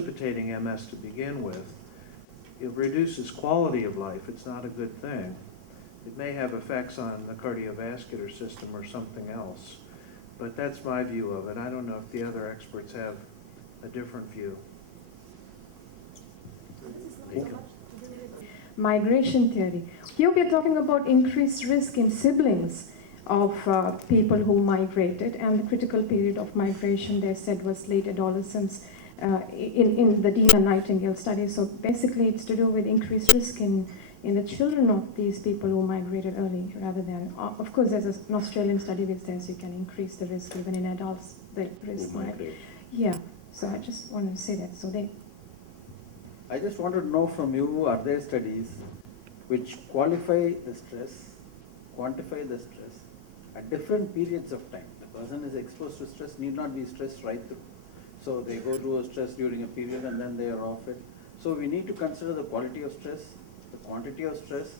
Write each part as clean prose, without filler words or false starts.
precipitating MS to begin with, it reduces quality of life. It's not a good thing. It may have effects on the cardiovascular system or something else, but that's my view of it. I don't know if the other experts have a different view. Migration theory. Here we are talking about increased risk in siblings of people who migrated, and the critical period of migration, they said, was late adolescence in the Dina Nightingale study. So basically it's to do with increased risk in the children of these people who migrated early rather than, of course there's an Australian study which says you can increase the risk even in adults, the risk might. Yeah, so I just wanted to say that. So I just wanted to know from you, are there studies which quantify the stress at different periods of time? The person is exposed to stress, need not be stressed right through. So they go through a stress during a period and then they are off it. So we need to consider the quality of stress, the quantity of stress,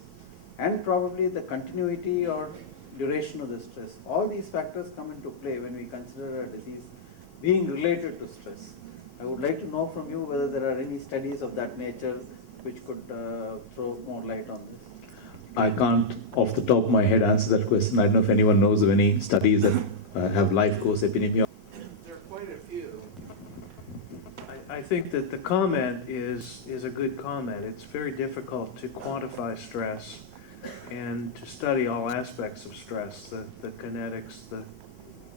and probably the continuity or duration of the stress. All these factors come into play when we consider a disease being related to stress. I would like to know from you whether there are any studies of that nature which could throw more light on this. I can't, off the top of my head, answer that question. I don't know if anyone knows of any studies that have life course epidemiology. There are quite a few. I think that the comment is a good comment. It's very difficult to quantify stress and to study all aspects of stress, the kinetics, the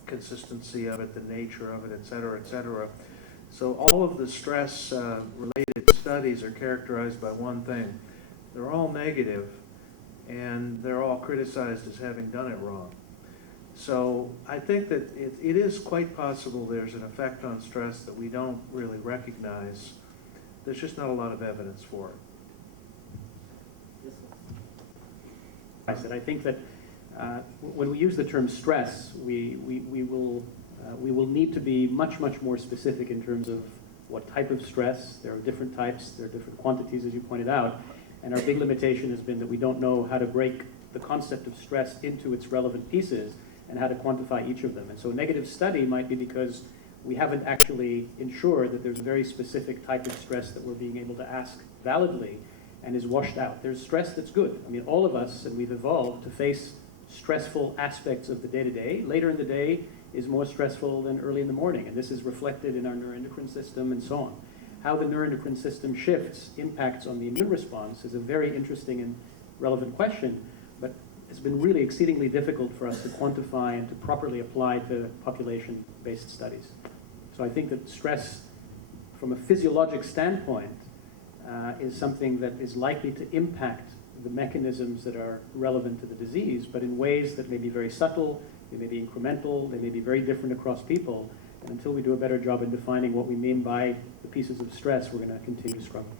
consistency of it, the nature of it, et cetera, et cetera. So all of the stress-related studies are characterized by one thing. They're all negative, and they're all criticized as having done it wrong. So I think that it is quite possible there's an effect on stress that we don't really recognize. There's just not a lot of evidence for it. I think that when we use the term stress, we will need to be much more specific in terms of what type of stress. There are different types, there are different quantities, as you pointed out, and our big limitation has been that we don't know how to break the concept of stress into its relevant pieces and how to quantify each of them. And so a negative study might be because we haven't actually ensured that there's a very specific type of stress that we're being able to ask validly and is washed out. There's stress that's good. I mean, all of us, and we've evolved to face stressful aspects of the day-to-day. Later in the day is more stressful than early in the morning, and this is reflected in our neuroendocrine system and so on. How the neuroendocrine system shifts, impacts on the immune response is a very interesting and relevant question, but it's been really exceedingly difficult for us to quantify and to properly apply to population-based studies. So I think that stress, from a physiologic standpoint, is something that is likely to impact the mechanisms that are relevant to the disease, but in ways that may be very subtle, they may be incremental, they may be very different across people. And until we do a better job in defining what we mean by the pieces of stress, we're going to continue to struggle.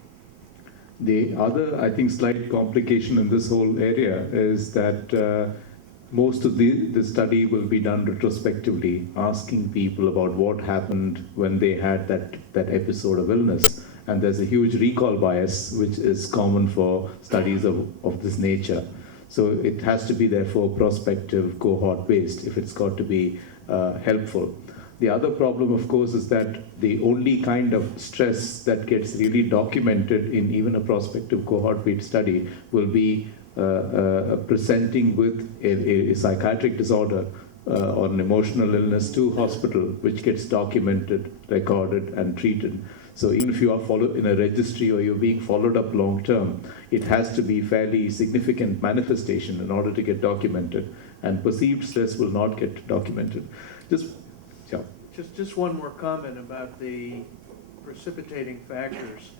The other, I think, slight complication in this whole area is that most of the study will be done retrospectively, asking people about what happened when they had that episode of illness. And there's a huge recall bias, which is common for studies of this nature. So it has to be, therefore, prospective, cohort-based, if it's got to be helpful. The other problem, of course, is that the only kind of stress that gets really documented in even a prospective cohort-based study will be presenting with a psychiatric disorder or an emotional illness to hospital, which gets documented, recorded, and treated. So even if you are followed in a registry or you're being followed up long term, it has to be fairly significant manifestation in order to get documented, and perceived stress will not get documented. Just one more comment about the precipitating factors.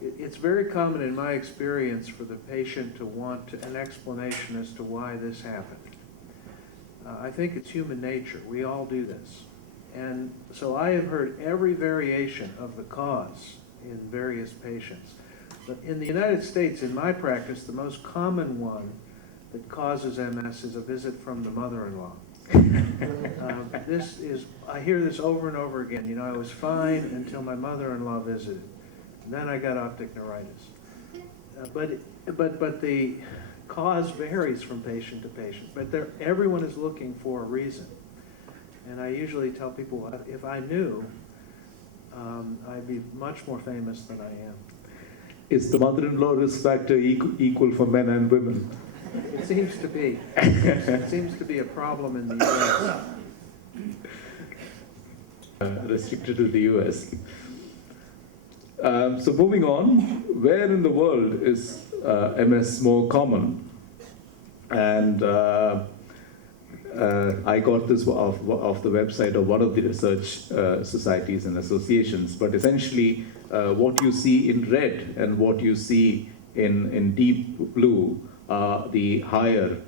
It's very common in my experience for the patient to want an explanation as to why this happened. I think it's human nature. We all do this. And so I have heard every variation of the cause in various patients. But in the United States, in my practice, the most common one that causes MS is a visit from the mother-in-law. I hear this over and over again. You know, I was fine until my mother-in-law visited. And then I got optic neuritis. But the cause varies from patient to patient. But everyone is looking for a reason. And I usually tell people, if I knew, I'd be much more famous than I am. Is the mother-in-law risk factor equal for men and women? It seems to be. It seems to be a problem in the US. Restricted to the US. So moving on, where in the world is MS more common? And I got this off the website of one of the research societies and associations, but essentially what you see in red and what you see in deep blue are the higher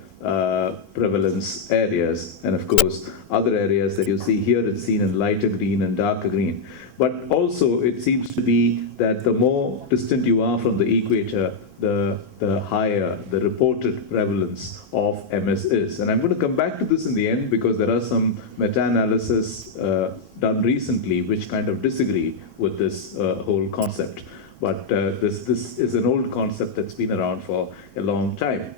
prevalence areas, and of course other areas that you see here, it's seen in lighter green and darker green. But also it seems to be that the more distant you are from the equator, the higher the reported prevalence of MS is. And I'm going to come back to this in the end because there are some meta-analysis done recently which kind of disagree with this whole concept. But this is an old concept that's been around for a long time.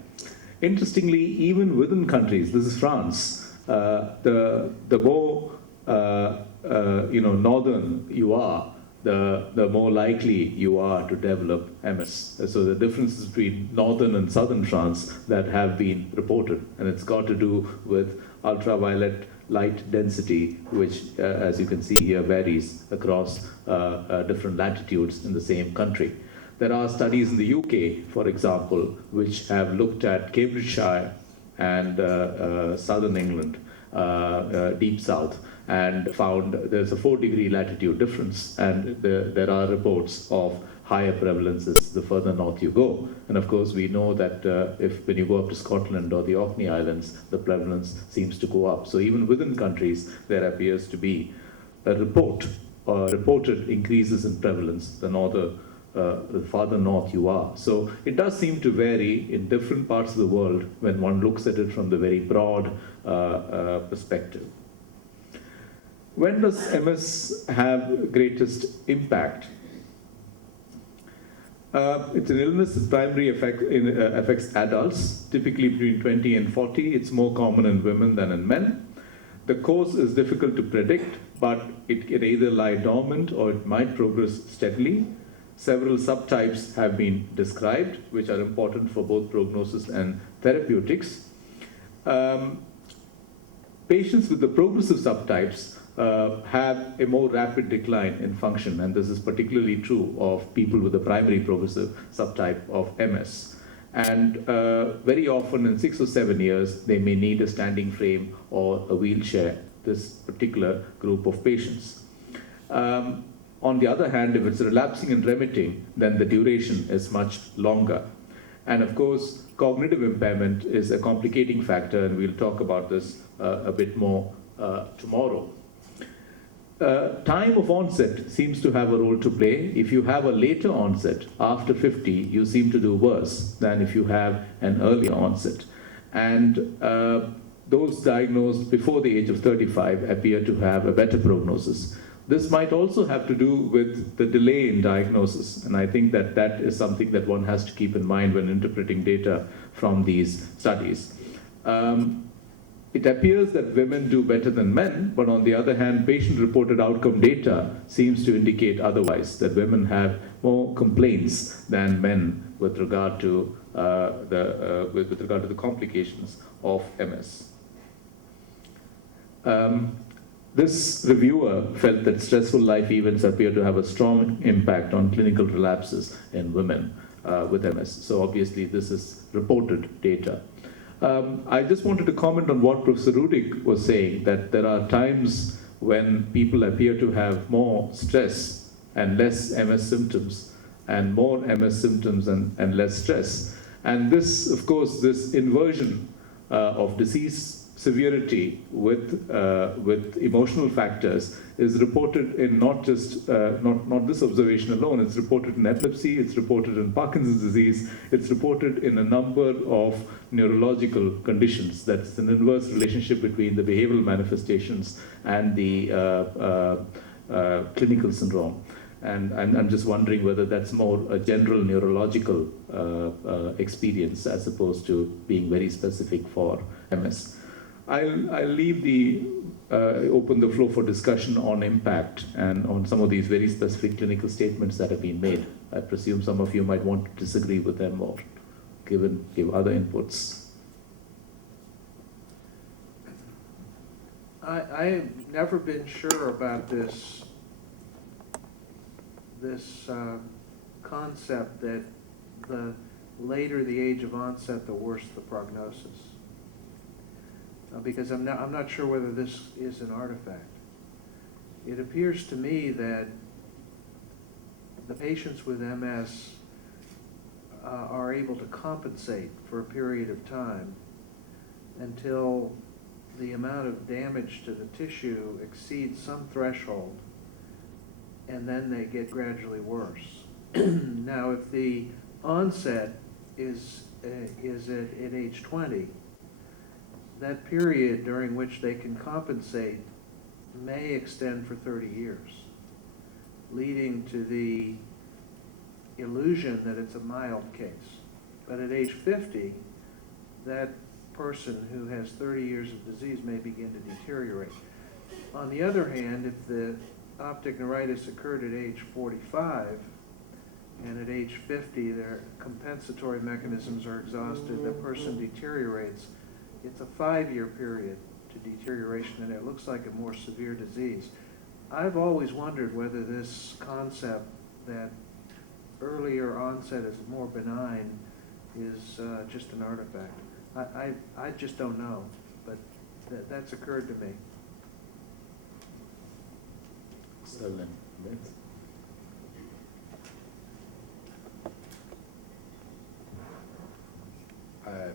Interestingly, even within countries, this is France, the more northern you are, the more likely you are to develop MS. So the differences between northern and southern France that have been reported, and it's got to do with ultraviolet light density, which, as you can see here, varies across different latitudes in the same country. There are studies in the UK, for example, which have looked at Cambridgeshire and southern England, deep south, and found there's a 4-degree latitude difference, and there are reports of higher prevalences the further north you go. And of course, we know that when you go up to Scotland or the Orkney Islands, the prevalence seems to go up. So even within countries, there appears to be a reported increases in prevalence the farther north you are. So it does seem to vary in different parts of the world when one looks at it from the very broad perspective. When does MS have greatest impact? It's an illness that primarily affects adults, typically between 20 and 40. It's more common in women than in men. The cause is difficult to predict, but it can either lie dormant or it might progress steadily. Several subtypes have been described, which are important for both prognosis and therapeutics. Patients with the progressive subtypes have a more rapid decline in function, and this is particularly true of people with the primary progressive subtype of MS. And very often in 6 or 7 years, they may need a standing frame or a wheelchair, this particular group of patients. On the other hand, if it's relapsing and remitting, then the duration is much longer. And of course, cognitive impairment is a complicating factor, and we'll talk about this a bit more tomorrow. Time of onset seems to have a role to play. If you have a later onset, after 50, you seem to do worse than if you have an earlier onset. And those diagnosed before the age of 35 appear to have a better prognosis. This might also have to do with the delay in diagnosis, and I think that that is something that one has to keep in mind when interpreting data from these studies. It appears that women do better than men, but on the other hand, patient-reported outcome data seems to indicate otherwise, that women have more complaints than men with regard to the complications of MS. This reviewer felt that stressful life events appear to have a strong impact on clinical relapses in women with MS. So obviously this is reported data. I just wanted to comment on what Professor Rudig was saying, that there are times when people appear to have more stress and less MS symptoms, and more MS symptoms and less stress. And this, of course, this inversion of disease severity with emotional factors is reported in not just not this observation alone. It's reported in epilepsy, it's reported in Parkinson's disease, it's reported in a number of neurological conditions. That's an inverse relationship between the behavioral manifestations and the clinical syndrome. And I'm just wondering whether that's more a general neurological experience as opposed to being very specific for MS. I'll leave open the floor for discussion on impact and on some of these very specific clinical statements that have been made. I presume some of you might want to disagree with them or give other inputs. I've never been sure about this concept that the later the age of onset, the worse the prognosis. Because I'm not sure whether this is an artifact. It appears to me that the patients with MS are able to compensate for a period of time until the amount of damage to the tissue exceeds some threshold, and then they get gradually worse. Now, if the onset is at age 20, that period during which they can compensate may extend for 30 years, leading to the illusion that it's a mild case. But at age 50, that person who has 30 years of disease may begin to deteriorate. On the other hand, if the optic neuritis occurred at age 45, and at age 50 their compensatory mechanisms are exhausted, the person deteriorates, it's a 5-year period to deterioration, and it looks like a more severe disease. I've always wondered whether this concept that earlier onset is more benign is just an artifact. I just don't know, but that's occurred to me.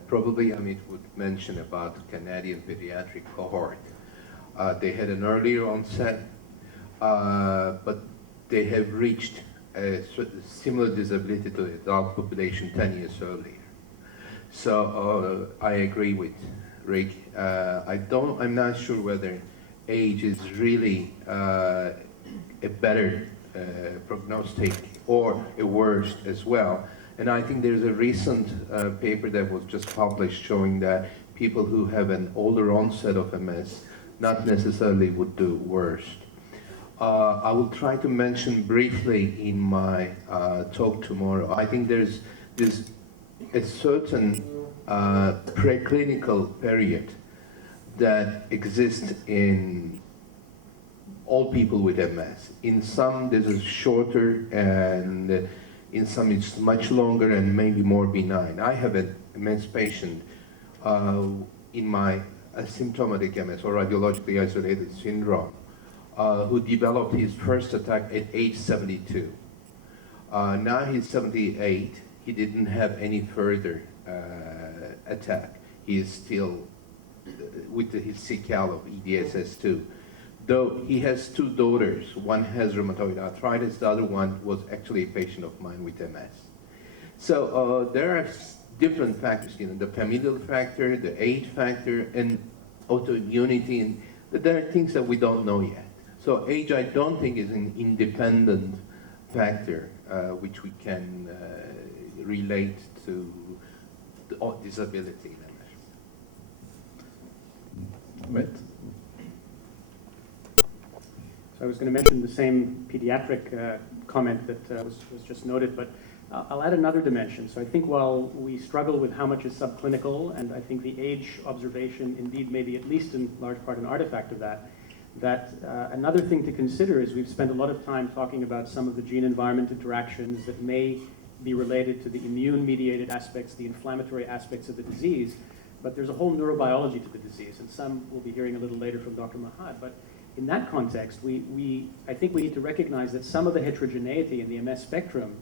Probably Amit would mention about the Canadian pediatric cohort. They had an earlier onset, but they have reached a similar disability to the adult population 10 years earlier. So I agree with Rick. I'm not sure whether age is really a better prognostic or a worse as well. And I think there's a recent paper that was just published showing that people who have an older onset of MS not necessarily would do worse. I will try to mention briefly in my talk tomorrow. I think there's a certain preclinical period that exists in all people with MS. In some, there's a shorter, and in some, it's much longer and maybe more benign. I have a MS patient in my asymptomatic MS, or radiologically isolated syndrome, who developed his first attack at age 72. Now he's 78. He didn't have any further attack. He is still with his CCAL of EDSS2. Though he has 2 daughters, one has rheumatoid arthritis, the other one was actually a patient of mine with MS. So there are different factors, the familial factor, the age factor, and autoimmunity, and there are things that we don't know yet. So age, I don't think, is an independent factor which we can relate to the disability. Right. So I was going to mention the same pediatric comment that was just noted, but I'll add another dimension. So I think while we struggle with how much is subclinical, and I think the age observation indeed may be at least in large part an artifact of that, another thing to consider is we've spent a lot of time talking about some of the gene-environment interactions that may be related to the immune-mediated aspects, the inflammatory aspects of the disease, but there's a whole neurobiology to the disease, and some we'll be hearing a little later from Dr. Mahad. But in that context, I think we need to recognize that some of the heterogeneity in the MS spectrum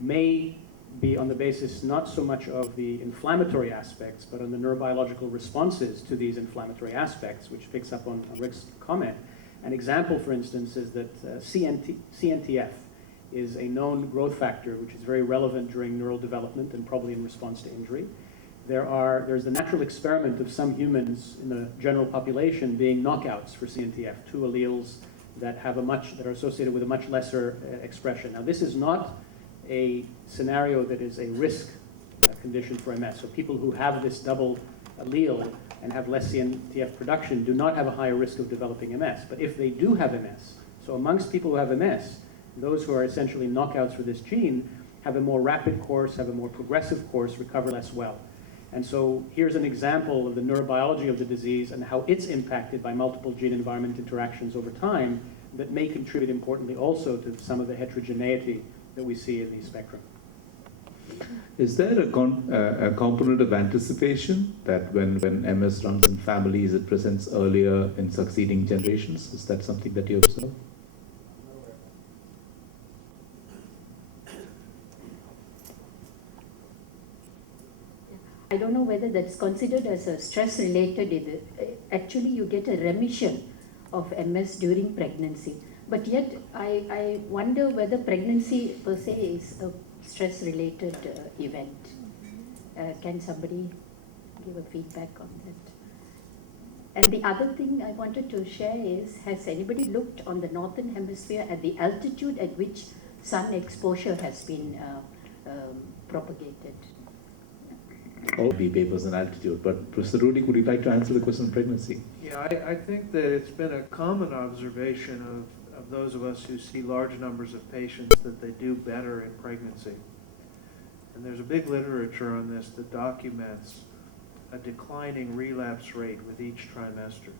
may be on the basis not so much of the inflammatory aspects, but on the neurobiological responses to these inflammatory aspects, which picks up on Rick's comment. An example, for instance, is that CNTF is a known growth factor, which is very relevant during neural development and probably in response to injury. There's the natural experiment of some humans in the general population being knockouts for CNTF, 2 alleles that are associated with a much lesser expression. Now, this is not a scenario that is a risk condition for MS. So people who have this double allele and have less CNTF production do not have a higher risk of developing MS. But if they do have MS, so amongst people who have MS, those who are essentially knockouts for this gene have a more rapid course, have a more progressive course, recover less well. And so here's an example of the neurobiology of the disease and how it's impacted by multiple gene-environment interactions over time that may contribute importantly also to some of the heterogeneity that we see in the spectrum. Is there a component of anticipation that when MS runs in families, it presents earlier in succeeding generations? Is that something that you observe? I don't know whether that's considered as a stress-related. Actually, you get a remission of MS during pregnancy. But yet, I wonder whether pregnancy per se is a stress-related event. Can somebody give a feedback on that? And the other thing I wanted to share is, has anybody looked on the northern hemisphere at the altitude at which sun exposure has been propagated? All the papers on altitude, but Professor Rudy, would you like to answer the question on pregnancy? Yeah, I think that it's been a common observation of those of us who see large numbers of patients that they do better in pregnancy. And there's a big literature on this that documents a declining relapse rate with each trimester.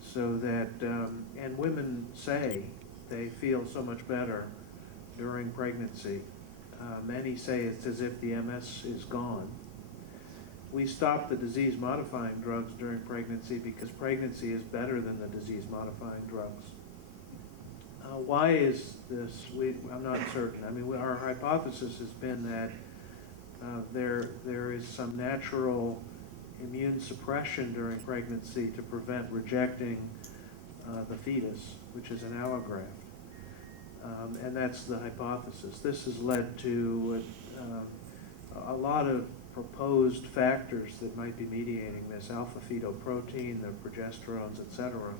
So that, and women say they feel so much better during pregnancy. Many say it's as if the MS is gone. We stop the disease-modifying drugs during pregnancy because pregnancy is better than the disease-modifying drugs. Why is this? I'm not certain. I mean, our hypothesis has been that there is some natural immune suppression during pregnancy to prevent rejecting the fetus, which is an allograft. And that's the hypothesis. This has led to a lot of proposed factors that might be mediating this, alpha-fetoprotein, the progesterones, etc.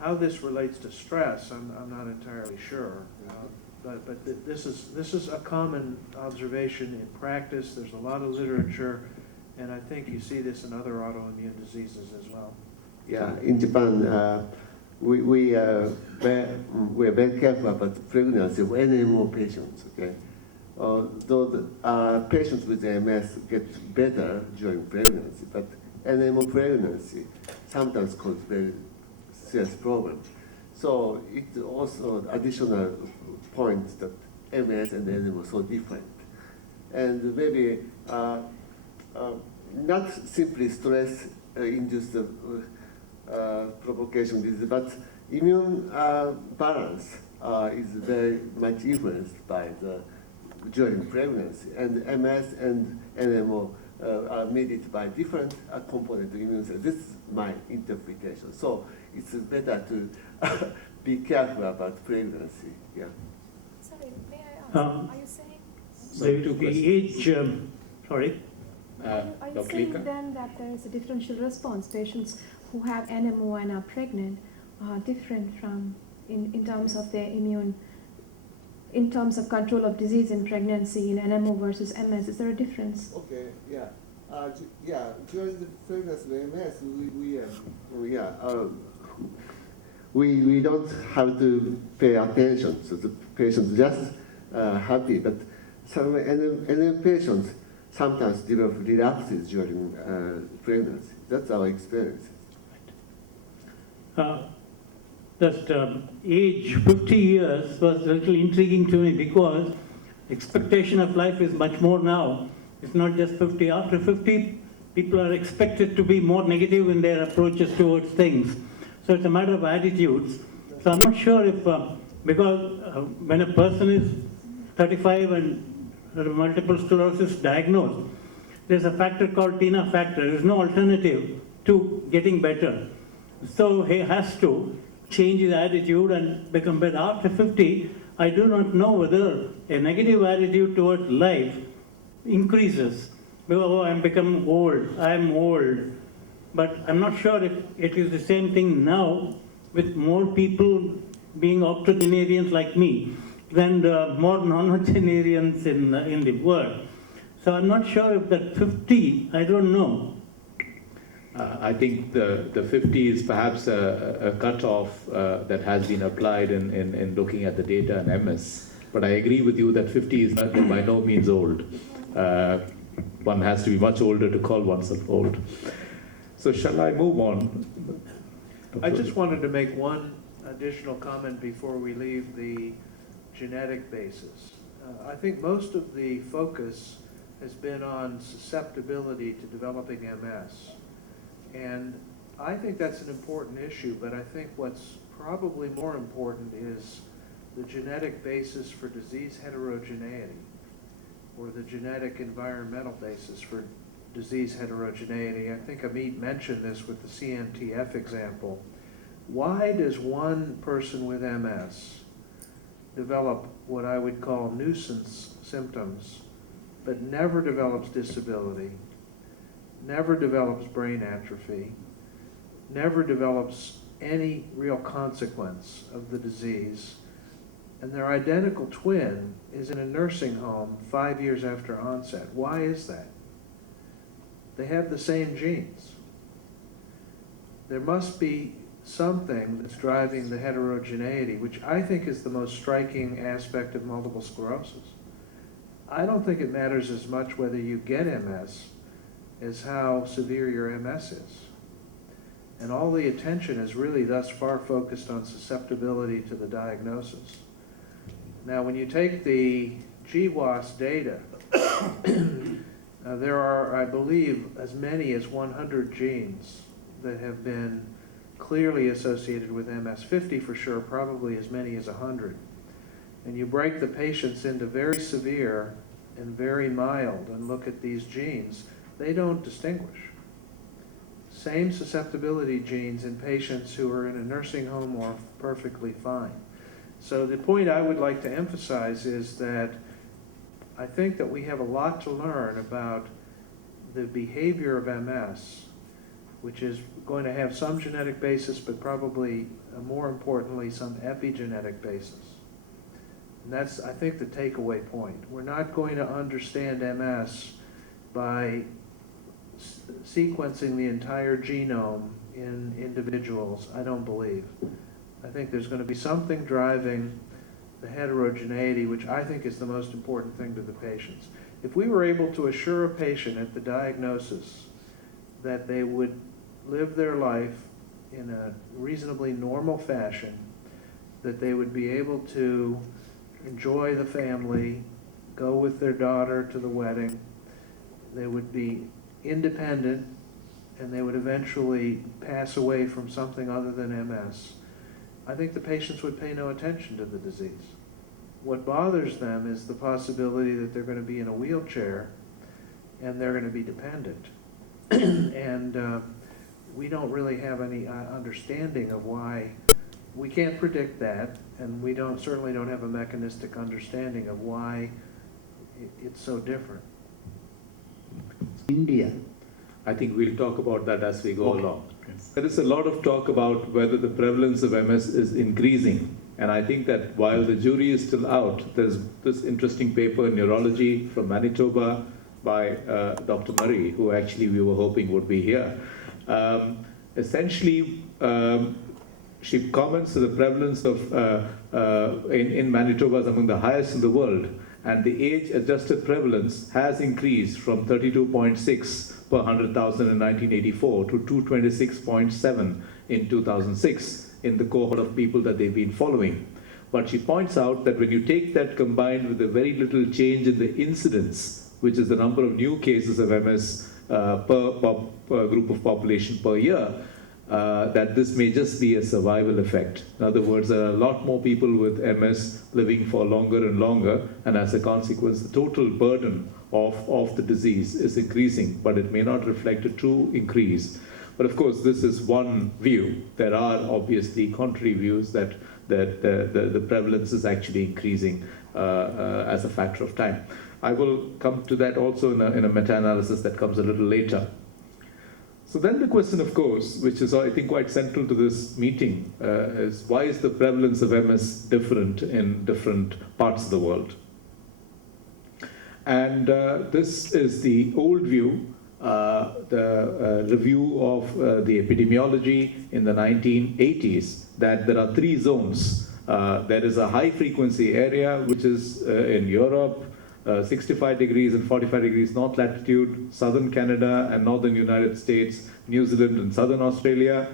How this relates to stress, I'm not entirely sure. But this is a common observation in practice. There's a lot of literature, and I think you see this in other autoimmune diseases as well. Yeah, in Japan, we are very careful about pregnancy of NMO patients. Okay. Though the patients with MS get better during pregnancy, but NMO pregnancy sometimes causes very serious problems. So it's also additional point that MS and NMO are so different. And maybe not simply stress-induced provocation disease, but immune balance is very much influenced by the during pregnancy, and MS and NMO are mediated by different component of immune cells. This is my interpretation. So it's better to be careful about pregnancy. Yeah. Sorry, may I ask? Are you saying? The age, sorry? Are you Dr. saying Lika? then that there is a differential response? Patients who have NMO and are pregnant are different from in terms of their immune, in terms of control of disease in pregnancy in NMO versus MS. Is there a difference? Okay. Yeah. During the pregnancy with MS, we don't have to pay attention. So the patients just happy, but some NM patients sometimes develop relapses during pregnancy. That's our experience. That age 50 years was a little intriguing to me because expectation of life is much more now. It's not just 50. After 50, people are expected to be more negative in their approaches towards things. So it's a matter of attitudes. So I'm not sure if, because when a person is 35 and multiple sclerosis diagnosed, there's a factor called TINA factor. There's no alternative to getting better. So he has to change his attitude and become better. After 50, I do not know whether a negative attitude towards life increases. Oh, I'm becoming old, I'm old. But I'm not sure if it is the same thing now with more people being octogenarians like me than more nonagenarians in the world. So I'm not sure if that 50, I don't know. I think the 50 is perhaps a cutoff that has been applied in looking at the data in MS. But I agree with you that 50 is by no means old. One has to be much older to call oneself old. So shall I move on? I just wanted to make one additional comment before we leave the genetic basis. I think most of the focus has been on susceptibility to developing MS. And I think that's an important issue, but I think what's probably more important is the genetic basis for disease heterogeneity, or the genetic environmental basis for disease heterogeneity. I think Amit mentioned this with the CNTF example. Why does one person with MS develop what I would call nuisance symptoms, but never develops disability, never develops brain atrophy, never develops any real consequence of the disease, and their identical twin is in a nursing home 5 years after onset? Why is that? They have the same genes. There must be something that's driving the heterogeneity, which I think is the most striking aspect of multiple sclerosis. I don't think it matters as much whether you get MS as how severe your MS is. And all the attention is really thus far focused on susceptibility to the diagnosis. Now, when you take the GWAS data, there are, I believe, as many as 100 genes that have been clearly associated with MS, 50 for sure, probably as many as 100. And you break the patients into very severe and very mild and look at these genes, they don't distinguish. Same susceptibility genes in patients who are in a nursing home or perfectly fine. So the point I would like to emphasize is that I think that we have a lot to learn about the behavior of MS, which is going to have some genetic basis, but probably more importantly, some epigenetic basis. And that's, I think, the takeaway point. We're not going to understand MS by sequencing the entire genome in individuals, I don't believe. I think there's going to be something driving the heterogeneity, which I think is the most important thing to the patients. If we were able to assure a patient at the diagnosis that they would live their life in a reasonably normal fashion, that they would be able to enjoy the family, go with their daughter to the wedding, they would be independent, and they would eventually pass away from something other than MS, I think the patients would pay no attention to the disease. What bothers them is the possibility that they're going to be in a wheelchair and they're going to be dependent. And we don't really have any understanding of why. We can't predict that, and we certainly don't have a mechanistic understanding of why it's so different. India. I think we'll talk about that as we go along. There is a lot of talk about whether the prevalence of MS is increasing. And I think that while the jury is still out, there's this interesting paper in neurology from Manitoba by Dr. Murray, who actually we were hoping would be here. Essentially, she comments that the prevalence of in Manitoba is among the highest in the world, and the age-adjusted prevalence has increased from 32.6 per 100,000 in 1984 to 226.7 in 2006 in the cohort of people that they've been following. But she points out that when you take that combined with a very little change in the incidence, which is the number of new cases of MS per group of population per year, that this may just be a survival effect. In other words, there are a lot more people with MS living for longer and longer, and as a consequence, the total burden of the disease is increasing, but it may not reflect a true increase. But of course, this is one view. There are obviously contrary views that the prevalence is actually increasing as a factor of time. I will come to that also in a meta-analysis that comes a little later. So then the question, of course, which is I think quite central to this meeting, is why is the prevalence of MS different in different parts of the world? And this is the old view, the review of the epidemiology in the 1980s, that there are three zones. There is a high frequency area, which is in Europe, 65 degrees and 45 degrees north latitude, southern Canada and northern United States, New Zealand and southern Australia.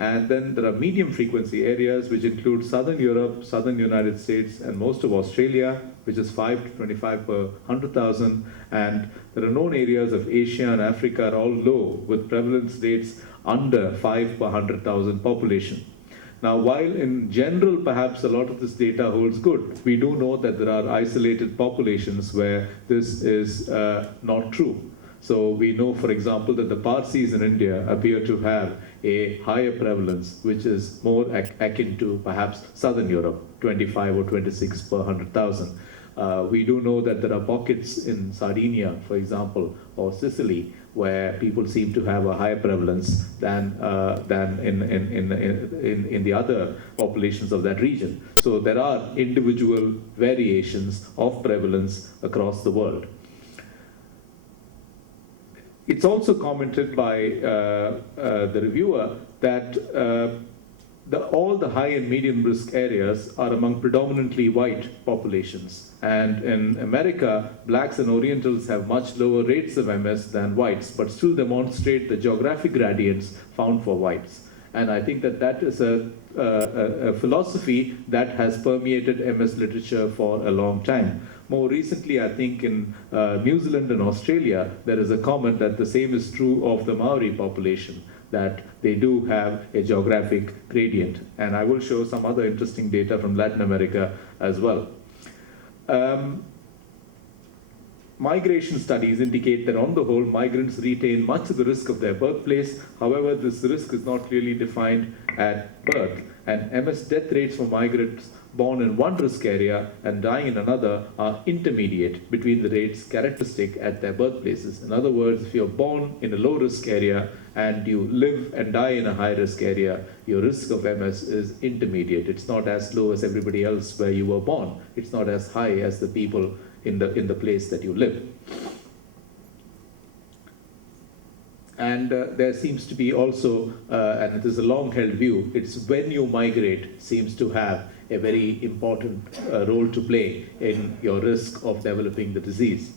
And then there are medium frequency areas, which include southern Europe, southern United States, and most of Australia, which is 5 to 25 per 100,000. And there are known areas of Asia and Africa are all low, with prevalence rates under 5 per 100,000 population. Now, while in general, perhaps a lot of this data holds good, we do know that there are isolated populations where this is not true. So we know, for example, that the Parsis in India appear to have a higher prevalence, which is more akin to perhaps southern Europe, 25 or 26 per 100,000. We do know that there are pockets in Sardinia, for example, or Sicily, where people seem to have a higher prevalence than in the other populations of that region. So there are individual variations of prevalence across the world. It's also commented by the reviewer that all the high and medium risk areas are among predominantly white populations. And in America, blacks and Orientals have much lower rates of MS than whites, but still demonstrate the geographic gradients found for whites. And I think that that is a philosophy that has permeated MS literature for a long time. More recently, I think in New Zealand and Australia, there is a comment that the same is true of the Maori population, that they do have a geographic gradient. And I will show some other interesting data from Latin America as well. Migration studies indicate that on the whole, migrants retain much of the risk of their birthplace. However, this risk is not clearly defined at birth. And MS death rates for migrants born in one risk area and dying in another are intermediate between the rates characteristic at their birthplaces. In other words, if you're born in a low risk area and you live and die in a high risk area, your risk of MS is intermediate. It's not as low as everybody else where you were born. It's not as high as the people in the place that you live. And there seems to be also, and it is a long-held view, it's when you migrate seems to have a very important role to play in your risk of developing the disease.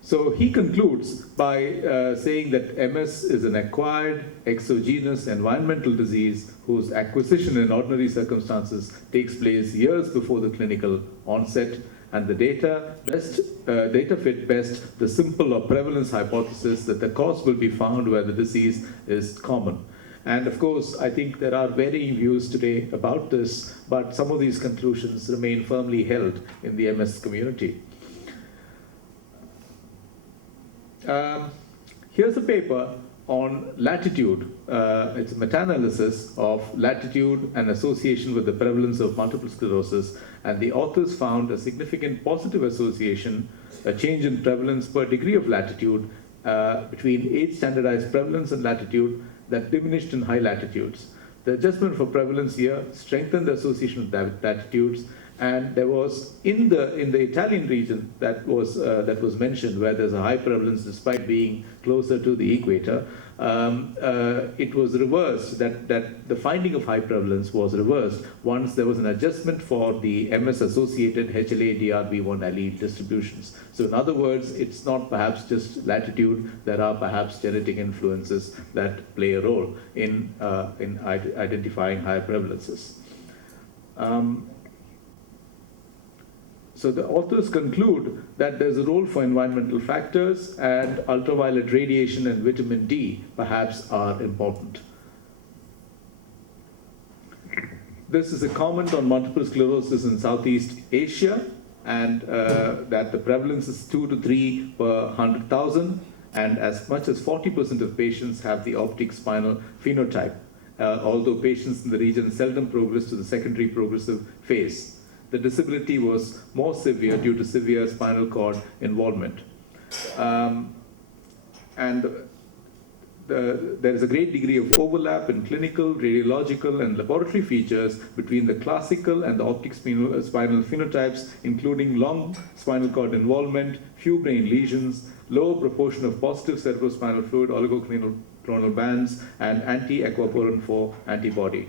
So he concludes by saying that MS is an acquired, exogenous environmental disease whose acquisition in ordinary circumstances takes place years before the clinical onset, and the data fit best the simple or prevalence hypothesis that the cause will be found where the disease is common. And of course, I think there are varying views today about this, but some of these conclusions remain firmly held in the MS community. Here's a paper on latitude. It's a meta-analysis of latitude and association with the prevalence of multiple sclerosis, and the authors found a significant positive association, a change in prevalence per degree of latitude between age standardized prevalence and latitude that diminished in high latitudes. The adjustment for prevalence here strengthened the association with latitudes, and there was in the Italian region that was mentioned, where there's a high prevalence despite being closer to the equator. It was reversed, that the finding of high prevalence was reversed once there was an adjustment for the MS-associated HLA-DRB1 allele distributions. So in other words, it's not perhaps just latitude, there are perhaps genetic influences that play a role in identifying higher prevalences. So the authors conclude that there's a role for environmental factors, and ultraviolet radiation and vitamin D perhaps are important. This is a comment on multiple sclerosis in Southeast Asia, and that the prevalence is 2 to 3 per 100,000, and as much as 40% of patients have the optic spinal phenotype, although patients in the region seldom progress to the secondary progressive phase. The disability was more severe due to severe spinal cord involvement. And there is a great degree of overlap in clinical, radiological, and laboratory features between the classical and the optic spinal phenotypes, including long spinal cord involvement, few brain lesions, lower proportion of positive cerebrospinal fluid, oligoclonal bands, and anti-aquaporin 4 antibody.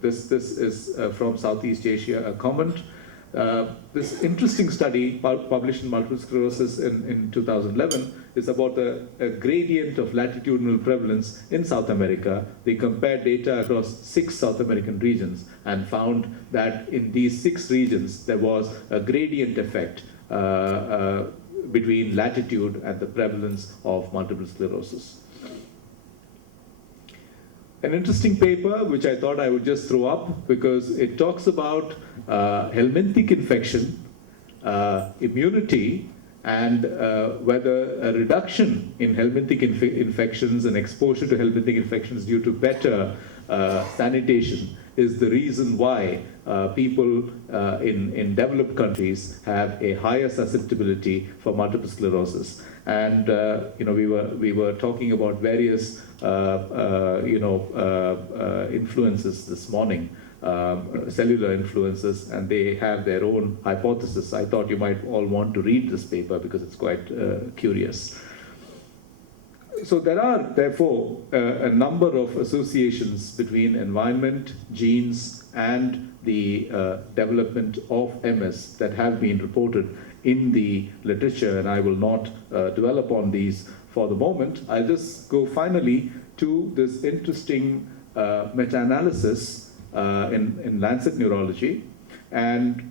This is from Southeast Asia, a comment. This interesting study published in Multiple Sclerosis in 2011 is about a gradient of latitudinal prevalence in South America. They compared data across 6 South American regions and found that in these 6 regions there was a gradient effect between latitude and the prevalence of multiple sclerosis. An interesting paper, which I thought I would just throw up because it talks about helminthic infection, immunity, and whether a reduction in helminthic infections and exposure to helminthic infections due to better sanitation is the reason why people in developed countries have a higher susceptibility for multiple sclerosis. And we were talking about various influences this morning, cellular influences, and they have their own hypothesis. I thought you might all want to read this paper because it's quite curious. So there are, therefore, a number of associations between environment, genes, and the development of MS that have been reported in the literature, and I will not dwell upon these for the moment. I'll just go finally to this interesting meta-analysis in Lancet Neurology. And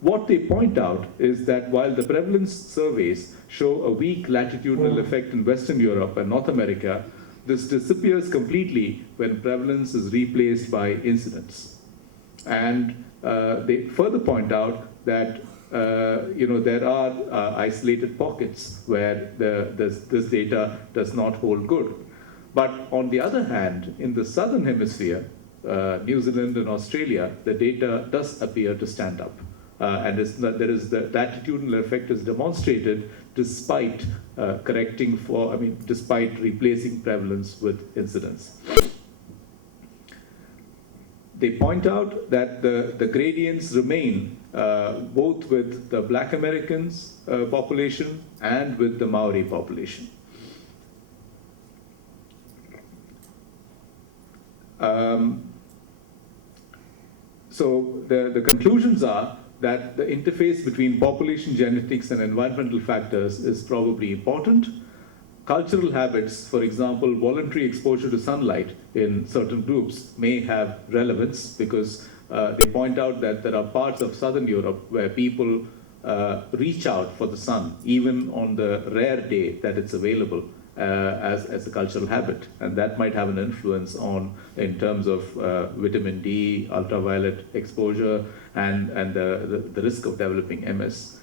what they point out is that while the prevalence surveys show a weak latitudinal effect in Western Europe and North America, this disappears completely when prevalence is replaced by incidence. And they further point out that there are isolated pockets where this data does not hold good. But on the other hand, in the southern hemisphere, New Zealand and Australia, the data does appear to stand up. And the latitudinal effect is demonstrated despite despite replacing prevalence with incidence. They point out that the gradients remain both with the Black Americans population and with the Maori population. So the conclusions are that the interface between population genetics and environmental factors is probably important. Cultural habits, for example, voluntary exposure to sunlight in certain groups may have relevance because they point out that there are parts of Southern Europe where people reach out for the sun, even on the rare day that it's available as a cultural habit. And that might have an influence in terms of vitamin D, ultraviolet exposure, and the risk of developing MS.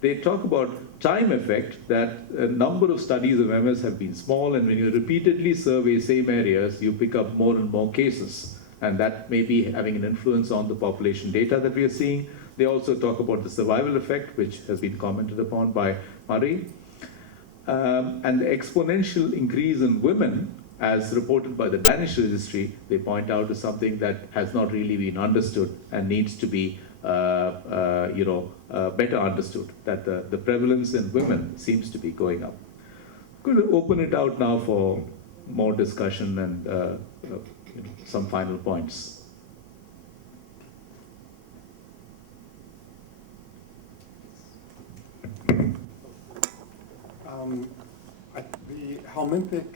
They talk about time effect, that a number of studies of MS have been small, and when you repeatedly survey same areas, you pick up more and more cases. And that may be having an influence on the population data that we are seeing. They also talk about the survival effect, which has been commented upon by Murray. And the exponential increase in women, as reported by the Danish registry, they point out is something that has not really been understood and needs to be better understood, that the prevalence in women seems to be going up. I'm going to open it out now for more discussion and some final points. The helminthic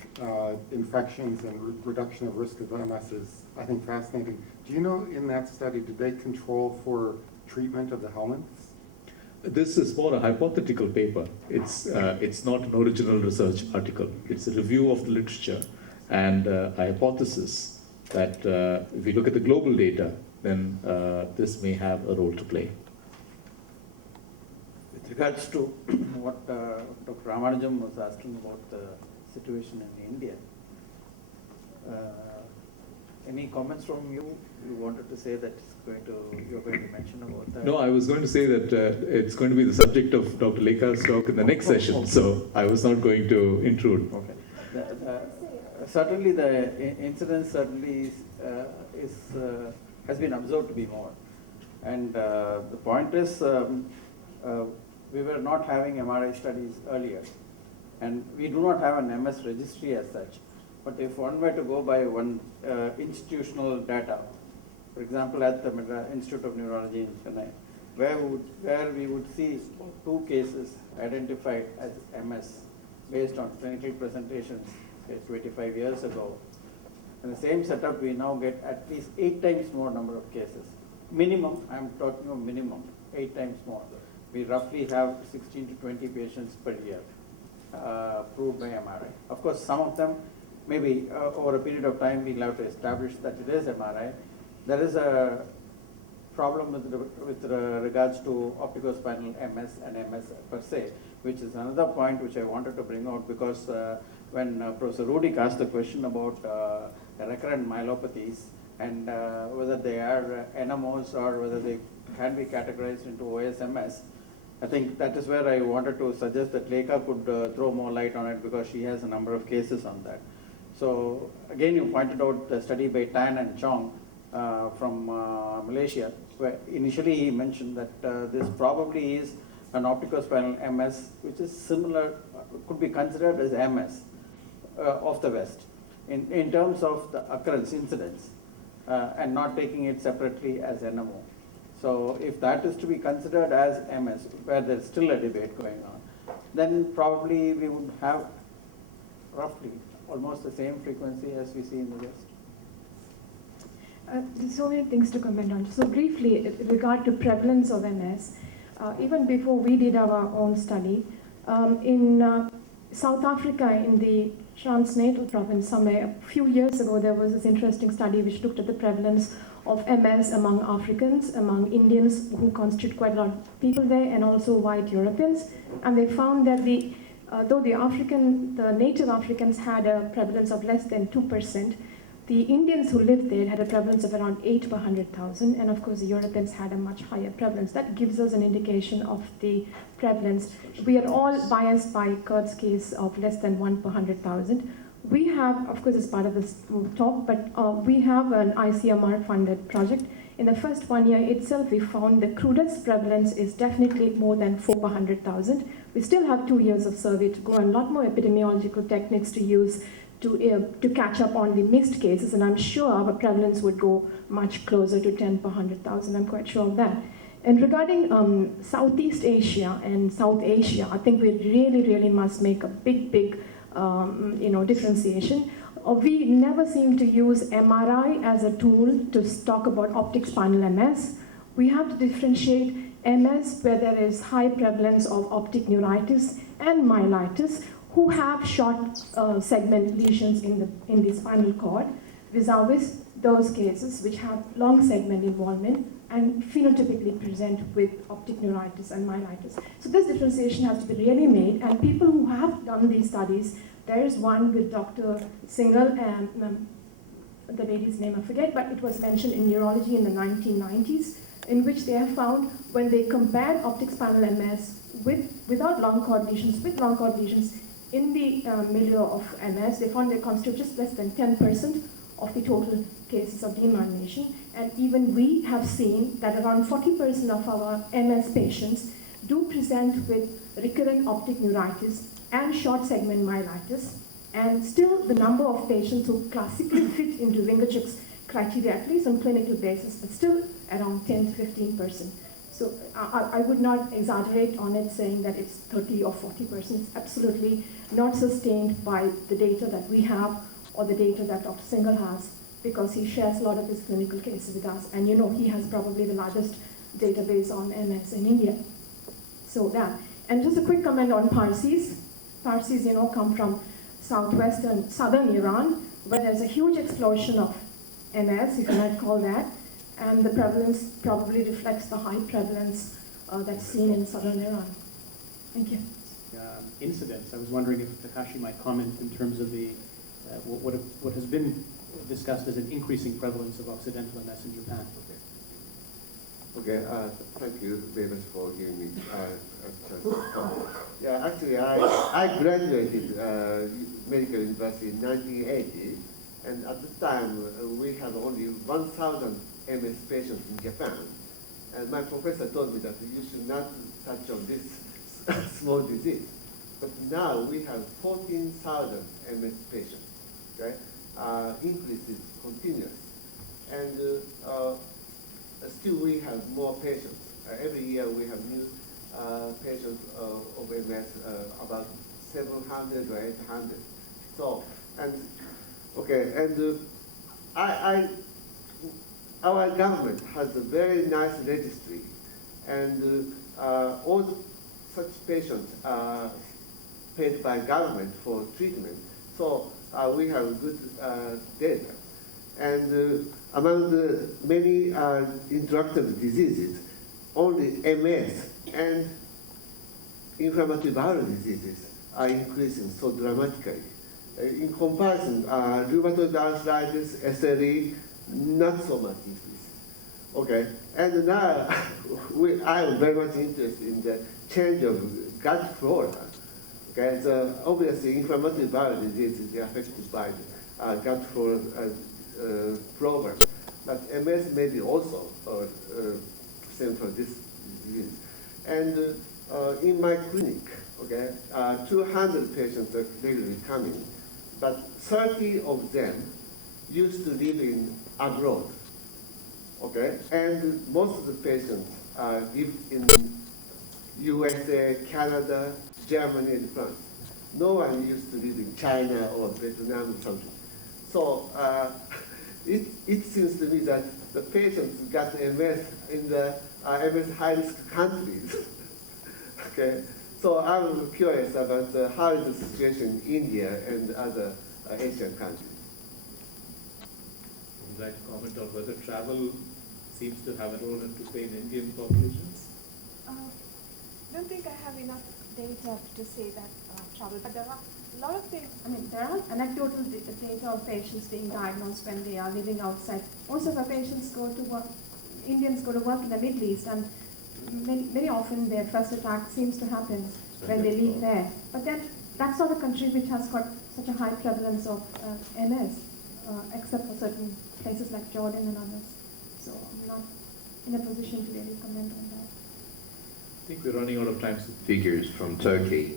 infections and reduction of risk of MS is, I think, fascinating. Do you know, in that study, did they control for treatment of the helminths? This is more a hypothetical paper. It's not an original research article. It's a review of the literature and a hypothesis that if you look at the global data, then this may have a role to play. With regards to what Dr. Ramanujam was asking about the situation in India, any comments from you? You wanted to say that you're going to mention about that? No, I was going to say that it's going to be the subject of Dr. Lekhar's talk in the next session, so I was not going to intrude. Okay. Certainly the incidence certainly has been observed to be more. And the point is, we were not having MRI studies earlier. And we do not have an MS registry as such. But if one were to go by one institutional data, for example, at the Institute of Neurology in Chennai, where we would see 2 cases identified as MS based on clinical presentations, say 25 years ago. In the same setup, we now get at least 8 times more number of cases. Minimum, I'm talking of minimum, 8 times more. We roughly have 16 to 20 patients per year proved by MRI. Of course, some of them, maybe over a period of time, we'll have to establish that it is MRI. There is a problem with regards to opticospinal MS and MS per se, which is another point which I wanted to bring out, because when Professor Rudik asked the question about recurrent myelopathies and whether they are NMOs or whether they can be categorized into OSMS, I think that is where I wanted to suggest that Lekha could throw more light on it, because she has a number of cases on that. So again, you pointed out the study by Tan and Chong from Malaysia, where initially he mentioned that this probably is an opticospinal MS, which is similar, could be considered as MS of the West in terms of the occurrence incidence, and not taking it separately as NMO. So if that is to be considered as MS, where there's still a debate going on, then probably we would have roughly almost the same frequency as we see in the West. There's so many things to comment on. So briefly, in regard to prevalence of MS, even before we did our own study, in South Africa, in the transnatal province somewhere, a few years ago, there was this interesting study which looked at the prevalence of MS among Africans, among Indians, who constitute quite a lot of people there, and also white Europeans. And they found that though the native Africans had a prevalence of less than 2%, the Indians who lived there had a prevalence of around 8 per 100,000, and of course the Europeans had a much higher prevalence. That gives us an indication of the prevalence. We are all biased by Kurt's case of less than 1 per 100,000. We have, of course, as part of this talk, but we have an ICMR-funded project. In the first 1 year itself, we found the crudest prevalence is definitely more than 4 per 100,000. We still have 2 years of survey to go, and a lot more epidemiological techniques to use to catch up on the missed cases, and I'm sure our prevalence would go much closer to 10 per 100,000. I'm quite sure of that. And regarding Southeast Asia and South Asia, I think we really must make a big differentiation. We never seem to use MRI as a tool to talk about optic spinal MS. We have to differentiate MS where there is high prevalence of optic neuritis and myelitis, who have short segment lesions in the spinal cord, vis-a-vis those cases which have long segment involvement and phenotypically present with optic neuritis and myelitis. So this differentiation has to be really made, and people who have done these studies, there is one with Dr. Singhal, and the lady's name I forget, but it was mentioned in neurology in the 1990s, in which they have found when they compared optic spinal MS without long cord lesions, with long cord lesions, in the milieu of MS, they found they constitute just less than 10% of the total cases of demyelination. And even we have seen that around 40% of our MS patients do present with recurrent optic neuritis and short segment myelitis. And still the number of patients who classically fit into Wingerchuk's criteria, at least on clinical basis, is still around 10 to 15%. So I would not exaggerate on it saying that it's 30 or 40%. It's absolutely not sustained by the data that we have or the data that Dr. Singhal has, because he shares a lot of his clinical cases with us. And he has probably the largest database on MS in India. So that. And just a quick comment on Parsis. Parsis, come from southern Iran, where there's a huge explosion of MS, if you might call that. And the prevalence probably reflects the high prevalence that's seen in southern Iran. Thank you. Incidents. I was wondering if Takashi might comment in terms of the what has been discussed as an increasing prevalence of Occidental MS in Japan. Okay. Okay, thank you very much for giving me a chance. Yeah, actually, I graduated medical university in 1980, and at the time we had only 1,000 MS patients in Japan. And my professor told me that you should not touch on this small disease. But now we have 14,000 MS patients. Okay, increase is continuous, and still we have more patients. Every year we have new patients of MS, about 700 or 800. So, and okay, and our government has a very nice registry, and all such patients are paid by government for treatment. So we have good data. And among the many interactive diseases, only MS and inflammatory bowel diseases are increasing so dramatically. In comparison, rheumatoid arthritis, SLE, not so much increase. Okay, and now I am very much interested in the change of gut flora. Okay, so obviously inflammatory bowel disease is affected by the gut flora problem, but MS may be also same for this disease. And in my clinic, okay, 200 patients are regularly coming, but 30 of them used to live in abroad, okay? And most of the patients live in USA, Canada, Germany, and France. No one used to live in China or Vietnam or something. So it seems to me that the patients got MS in the MS high-risk countries. Okay, so I'm curious about how is the situation in India and other Asian countries. Would you like to comment on whether travel seems to have a role to play in Indian populations? I don't think I have enough data to say that travel, but there are a lot of things. I mean, there are anecdotal data of patients being diagnosed when they are living outside. Most of our patients go to work, Indians go to work in the Middle East, and very often their first attack seems to happen when they leave there. But then that's not a country which has got such a high prevalence of MS, except for certain places like Jordan and others. So I'm not in a position to really comment on that. I think we're running out of time. Figures from Turkey.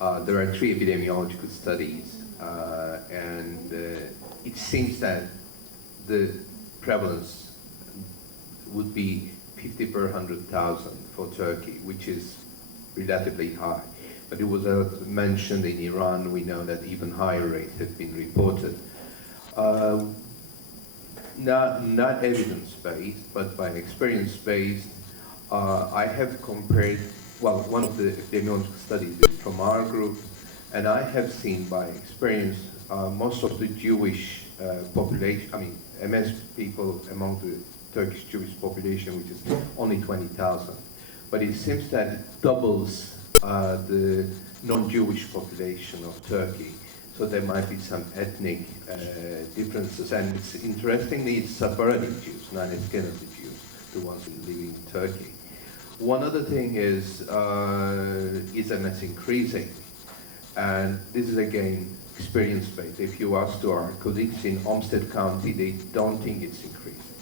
There are 3 epidemiological studies, and it seems that the prevalence would be 50 per 100,000 for Turkey, which is relatively high. But it was mentioned in Iran, we know that even higher rates have been reported. Not evidence-based, but by experience-based, I have compared, well, one of the epidemiological studies is from our group, and I have seen by experience most of the Jewish population, I mean, MS people among the Turkish Jewish population, which is only 20,000. But it seems that it doubles the non-Jewish population of Turkey. So there might be some ethnic differences. And it's interestingly, it's Sephardic Jews, not Ashkenazi Jews, the ones living in Turkey. One other thing is MS increasing? And this is again experience-based. If you ask to our colleagues in Olmsted County, they don't think it's increasing.